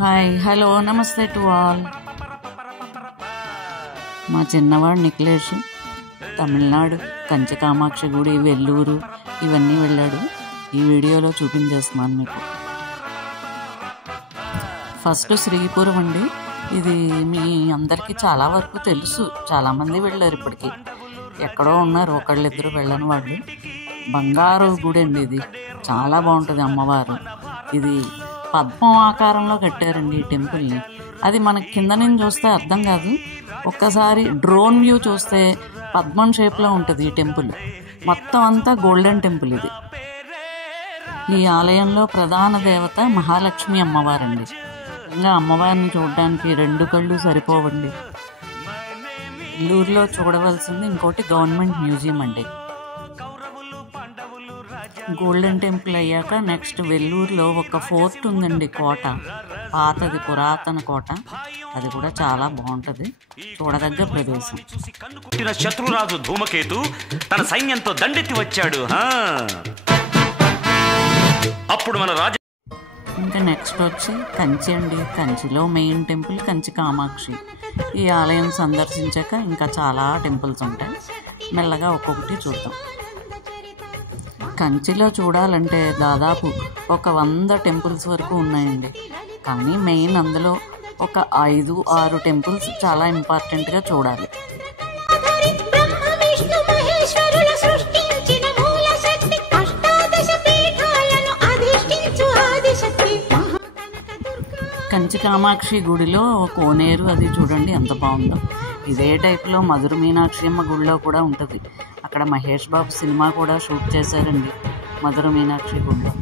Hi hello నమస్తే to all. మా చిన్నవాడు నిఖిలేష్ తమిళనాడు కంచి కామాక్షి గుడి, వెల్లూరు ఇవన్నీ వెళ్ళాడు. ఈ వీడియోలో చూపించేస్తున్నాను మీకు. ఫస్ట్ శ్రీపురం అండి. ఇది మీ అందరికీ చాలా వరకు తెలుసు, చాలామంది వెళ్ళారు ఇప్పటికీ. ఎక్కడో ఉన్నారు ఒకళ్ళిద్దరు వెళ్ళని వాళ్ళు. బంగారు గుడి అండి ఇది, చాలా బాగుంటుంది అమ్మవారు. ఇది పద్మం ఆకారంలో కట్టారండి ఈ టెంపుల్ని. అది మనకి కింద నుంచి చూస్తే అర్థం కాదు, ఒక్కసారి డ్రోన్ వ్యూ చూస్తే పద్మం షేప్లో ఉంటుంది ఈ టెంపుల్. మొత్తం అంతా గోల్డెన్ టెంపుల్ ఇది. ఈ ఆలయంలో ప్రధాన దేవత మహాలక్ష్మి అమ్మవారండి. ఇంకా అమ్మవారిని చూడడానికి 2 కళ్ళు సరిపోవండి. నెల్లూరులో చూడవలసింది ఇంకోటి గవర్నమెంట్ మ్యూజియం అండి. గోల్డెన్ టెంపుల్ అయ్యాక నెక్స్ట్ వెల్లూరులో ఒక ఫోర్ట్ ఉందండి, కోట, పాతది పురాతన కోట. అది కూడా చాలా బాగుంటుంది, చూడదగ్గ ప్రదేశం. శత్రురాజు ధూమకేతు తన సైన్యంతో దండెత్తి వచ్చాడు. అప్పుడు మన రాజు. ఇంకా నెక్స్ట్ వచ్చి కంచి అండి. కంచిలో మెయిన్ టెంపుల్ కంచి కామాక్షి. ఈ ఆలయం సందర్శించాక ఇంకా చాలా టెంపుల్స్ ఉంటాయి, మెల్లగా ఒక్కొక్కటి చూద్దాం. కంచిలో చూడాలంటే దాదాపు ఒక 100 టెంపుల్స్ వరకు ఉన్నాయండి. కానీ మెయిన్ అందులో ఒక 5-6 టెంపుల్స్ చాలా ఇంపార్టెంట్గా చూడాలి. కంచి కామాక్షి గుడిలో కోనేరు అది చూడండి ఎంత బాగుందో. ఇదే టైప్లో మధుర మీనాక్షి అమ్మ గుడిలో కూడా ఉంటుంది. అక్కడ మహేష్ బాబు సినిమా కూడా షూట్ చేశారండి మధుర మీనాక్షి గుడిలో.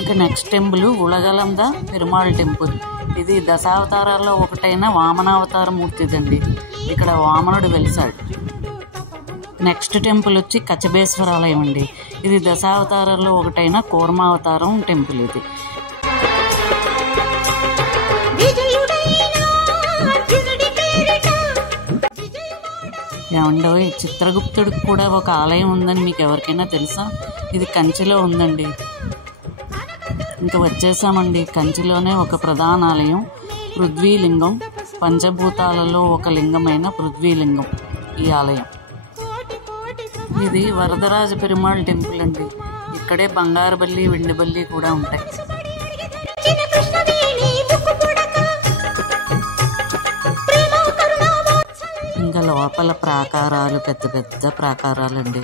ఇంకా నెక్స్ట్ టెంపుల్ ఉలగలంద పెరుమాళ్ టెంపుల్. ఇది దశావతారాల్లో ఒకటైన వామనావతార మూర్తిదండి. ఇక్కడ వామనుడు వెలిసాడు. నెక్స్ట్ టెంపుల్ వచ్చి కచబేశ్వర ఆలయం అండి. ఇది దశావతారాల్లో ఒకటైన కూర్మావతారం టెంపుల్. ఇది ఏమండో, ఈ చిత్రగుప్తుడికి కూడా ఒక ఆలయం ఉందని మీకు ఎవరికైనా తెలుసా? ఇది కంచిలో ఉందండి. ఇంకా వచ్చేసామండి. కంచిలోనే ఒక ప్రధాన ఆలయం పృథ్వీలింగం, పంచభూతాలలో ఒక లింగమైన పృథ్వీలింగం ఈ ఆలయం. ఇది వరదరాజ పెరుమాళ్ టెంపుల్ అండి. ఇక్కడే బంగారు బల్లి, వెండి బల్లి కూడా ఉంటాయి. ఇంకా లోపల ప్రాకారాలు, పెద్ద పెద్ద ప్రాకారాలండి,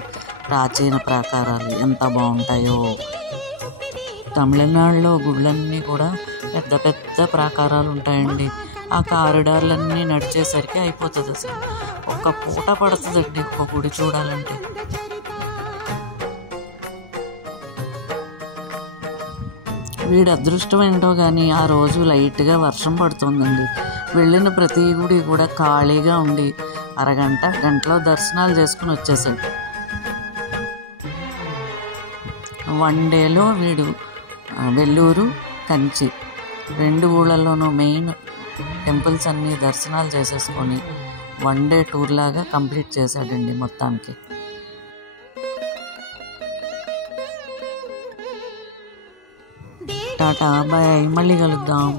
ప్రాచీన ప్రాకారాలు ఎంత బాగుంటాయో. తమిళనాడులో గుళ్ళన్నీ కూడా పెద్ద పెద్ద ప్రాకారాలు ఉంటాయండి. ఆ కారిడార్లన్నీ నడిచేసరికి అయిపోతుంది, అసలు ఒక్క పూట పడుతుందండి ఒక గుడి చూడాలంటే. వీడి అదృష్టం ఏంటో కానీ ఆ రోజు లైట్గా వర్షం పడుతుందండి. వెళ్ళిన ప్రతి గుడి కూడా ఖాళీగా ఉండి గంటలో దర్శనాలు చేసుకుని వచ్చేసాడు. 1 డేలో వీడు వెల్లూరు, కంచి 2 ఊళ్ళల్లోనూ మెయిన్ టెంపుల్స్ అన్నీ దర్శనాలు చేసేసుకొని 1 డే టూర్ లాగా కంప్లీట్ చేశాడండి మొత్తానికి. టాటా బాయ్, మళ్ళీ కలుద్దాం.